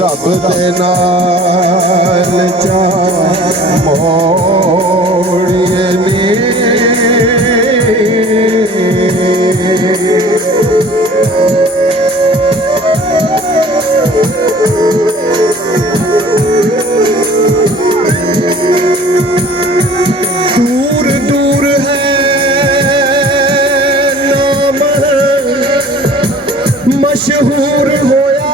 रब दे नाल जा मोड़िए नी दूर दूर है नाम मशहूर होया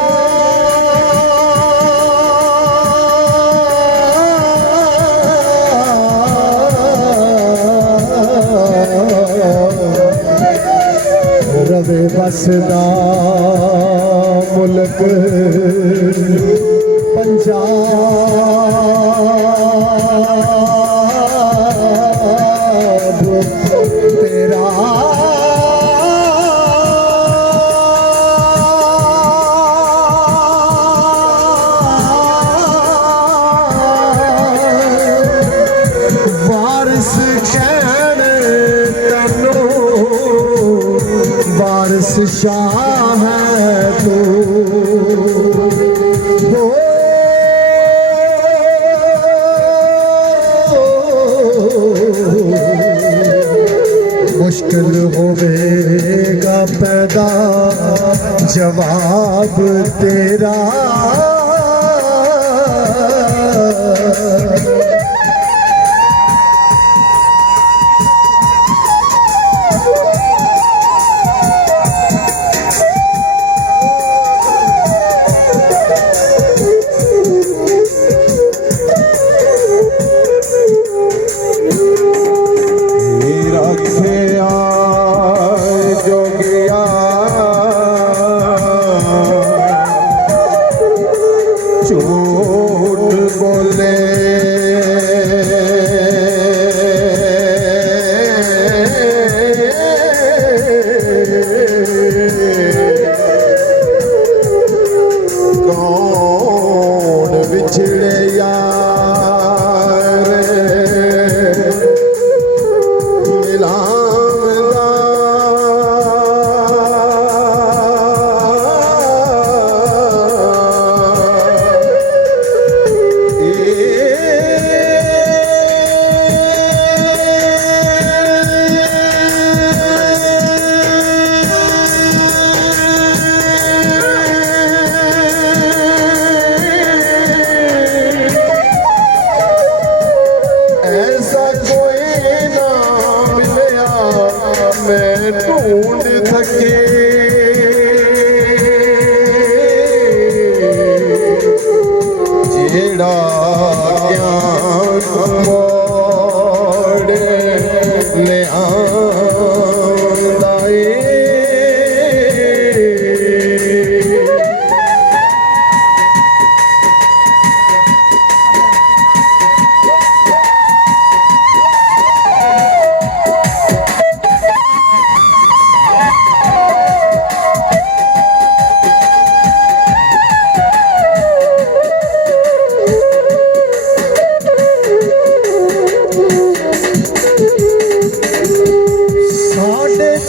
रवे बसदा मुल्क पंजाब तेरा वारिस कहने तैनू वारिस शाह है तू मुश्किल होवेगा पैदा जवाब तेरा झूठ बोले कौन बिछड़े यार मिलांदा ढूंढ सके जेड़ा ज्ञान मोड़ ले आंदा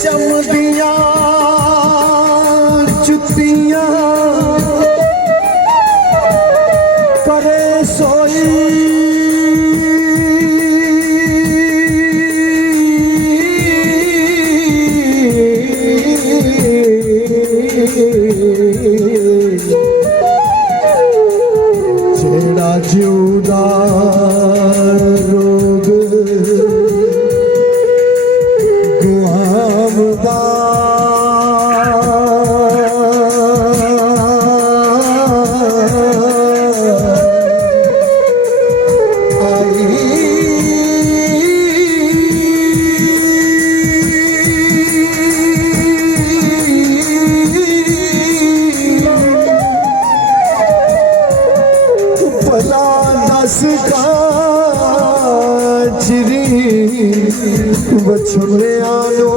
चमदियां जुतियां करे सोई जेड़ा जिउदा रोग गुआमदा भला दस काजरी बछड़िया नो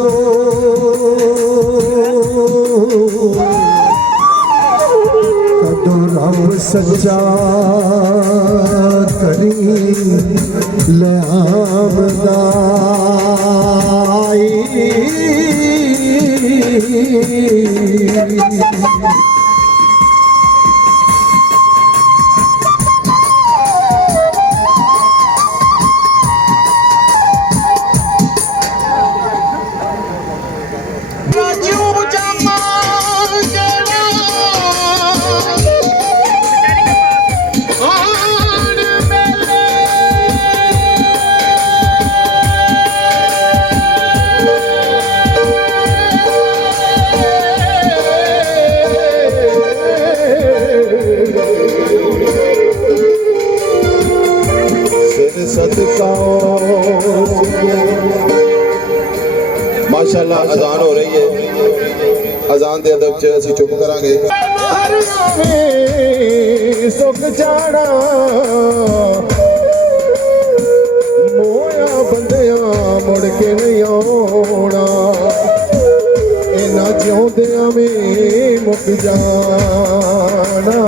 कदों रब सच्चा करी ले आमदा माशाअल्लाह अजान हो रही है। अजान के अदब च असीं चुप करांगे। सुख जाना मोया बंदिया मुड़ के नहीं आना इन्हां जिउंदियां में मुक जाना।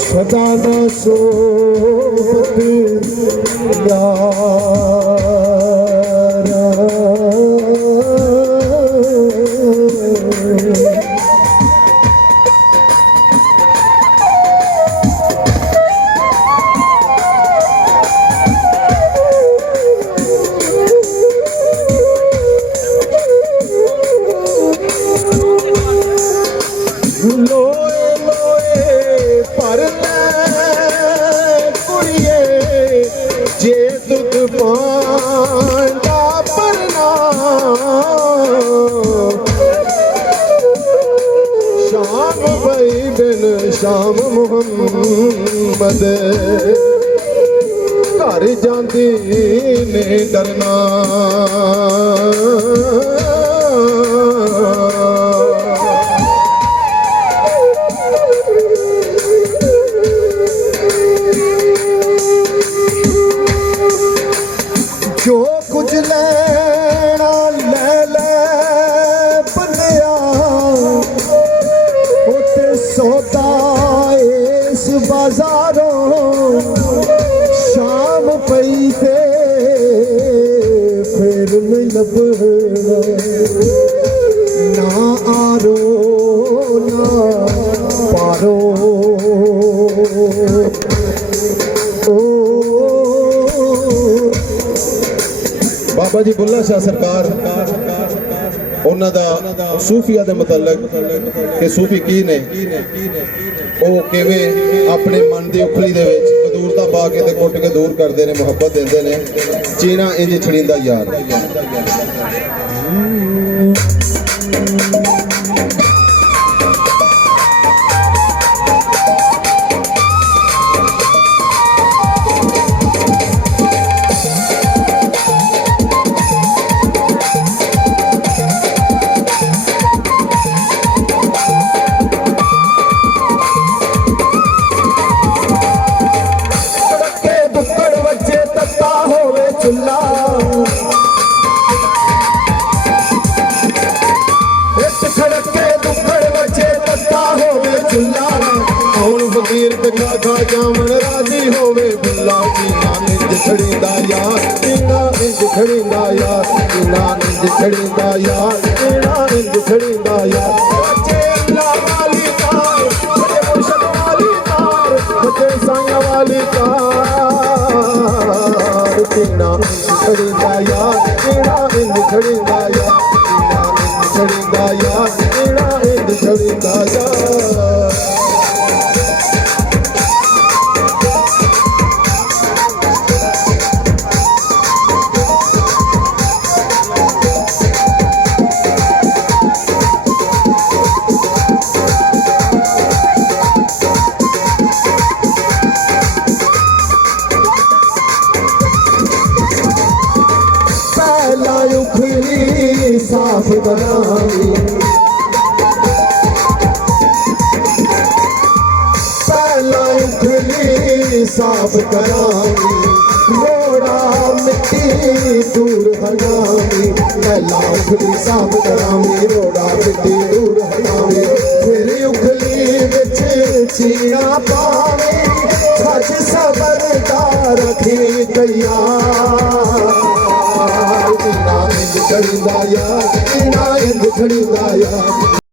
सदा न सोबत यारा शाम मुहम्मद घर जाती ने डरना। जो कुछ लेना ले ले बंदिया उते सौदा बाजारों शाम पई थे फिर नहीं लभना ना आरो ना पारो। बाबा जी बुल्ला शाह सरकार उन्हां दा सूफिया दे मुतल्लक कि सूफी की ने ਉਹ ਕਿਵੇਂ ਆਪਣੇ ਮਨ ਦੀ ਉਖਲੀ ਦੇ ਵਿੱਚ ਕਦੂਰਤਾ ਪਾ ਕੇ ਤੇ ਕੁੱਟ ਕੇ ਦੂਰ ਕਰਦੇ ਨੇ, ਮੁਹੱਬਤ ਦਿੰਦੇ ਨੇ। ਚੀਨਾ ਇੰਜ ਛੜੀਂਦਾ ਯਾਰ। फकीर खा खा जामन राजी होवे बुल्ला चीना इंज छड़ींदा यार चीना इंज छड़ींदा यार चीना इंज छड़ींदा यार चीना इंज छड़ींदा यार। बच्चे अल्लाह वाली कार बच्चे मुर्शद वाली कार बच्चे संग वाली कार चीना इंज छड़ींदा यार चीना इंज छड़ींदा यार चीना इंज छड़ींदा यार चीना इंज छड़ींदा यार। साफ बनावी पहला उखली साफ करावी रोड़ा मिट्टी दूर हटावी पहला उखली साफ करावी रोड़ा मिट्टी दूर हटावी फिर उखली विच चीना पावी सच सबर दा रखी तैयार। चढ़ींदा यार चीना इंज छड़ींदा यार।